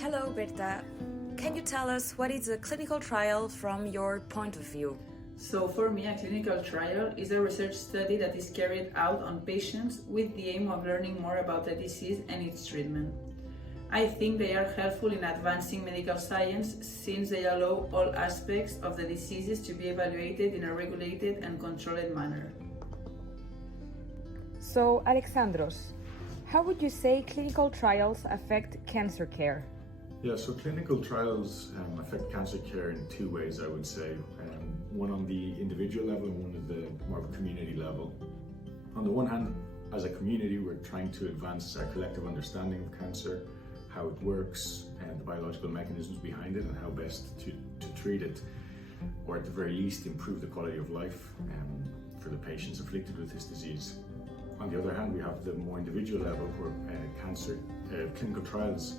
Hello, Berta. Can you tell us what is a clinical trial from your point of view? So for me, a clinical trial is a research study that is carried out on patients with the aim of learning more about the disease and its treatment. I think they are helpful in advancing medical science since they allow all aspects of the diseases to be evaluated in a regulated and controlled manner. So, Alexandros, how would you say clinical trials affect cancer care? Yeah, so clinical trials affect cancer care in two ways, I would say. One on the individual level and one at the more community level. On the one hand, as a community, we're trying to advance our collective understanding of cancer, how it works, and the biological mechanisms behind it, and how best to treat it, or at the very least improve the quality of life for the patients afflicted with this disease. On the other hand, we have the more individual level where clinical trials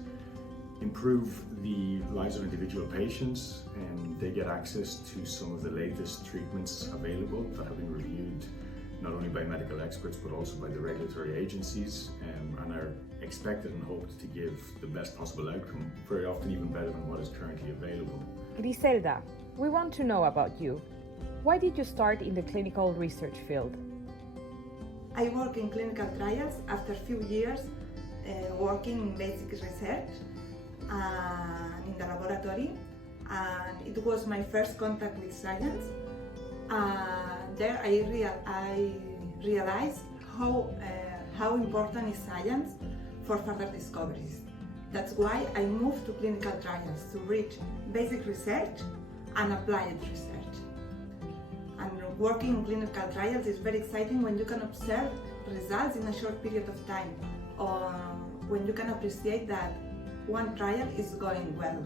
improve the lives of individual patients, and they get access to some of the latest treatments available that have been reviewed not only by medical experts but also by the regulatory agencies, and are expected and hoped to give the best possible outcome, very often even better than what is currently available. Griselda, we want to know about you. Why did you start in the clinical research field? I work in clinical trials after a few years working in basic research and in the laboratory, and it was my first contact with science. There I realized how important is science for further discoveries. That's why I moved to clinical trials to reach basic research and applied research. And working in clinical trials is very exciting when you can observe results in a short period of time, or when you can appreciate that one trial is going well.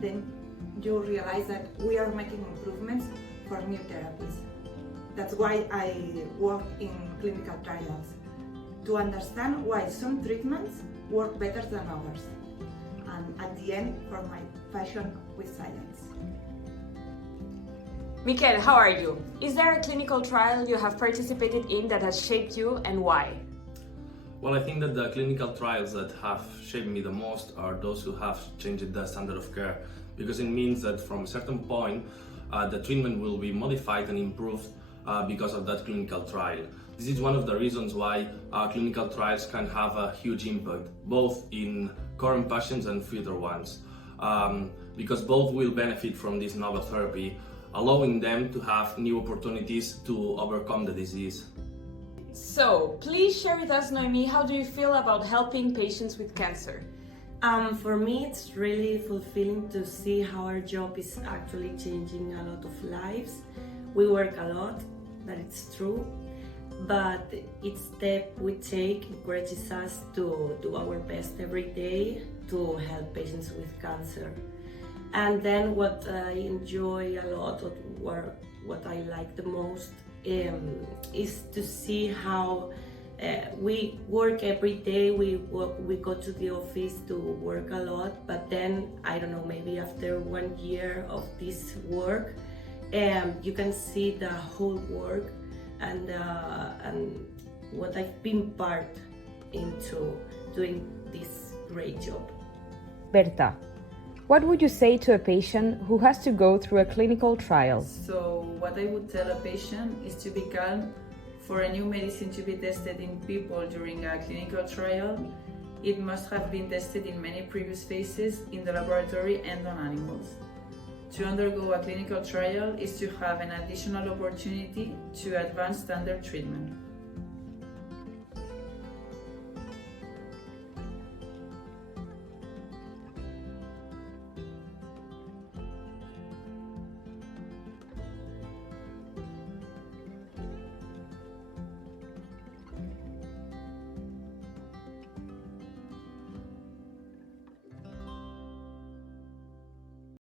Then you realize that we are making improvements for new therapies. That's why I work in clinical trials, to understand why some treatments work better than others, and at the end, for my passion with science. Mikel, how are you? Is there a clinical trial you have participated in that has shaped you, and why? Well, I think that the clinical trials that have shaped me the most are those who have changed the standard of care, because it means that from a certain point, the treatment will be modified and improved because of that clinical trial. This is one of the reasons why clinical trials can have a huge impact, both in current patients and future ones, because both will benefit from this novel therapy, allowing them to have new opportunities to overcome the disease. So, please share with us, Noemi, how do you feel about helping patients with cancer? For me, it's really fulfilling to see how our job is actually changing a lot of lives. We work a lot, that it's true, but each step we take encourages us to do our best every day to help patients with cancer. And then what I enjoy a lot, or what I like the most, is to see how we work every day. We go to the office to work a lot, but then, I don't know, maybe after 1 year of this work, you can see the whole work and what I've been part into doing this great job. Berta, what would you say to a patient who has to go through a clinical trial? So what I would tell a patient is to be calm. For a new medicine to be tested in people during a clinical trial, it must have been tested in many previous phases in the laboratory and on animals. To undergo a clinical trial is to have an additional opportunity to advance standard treatment.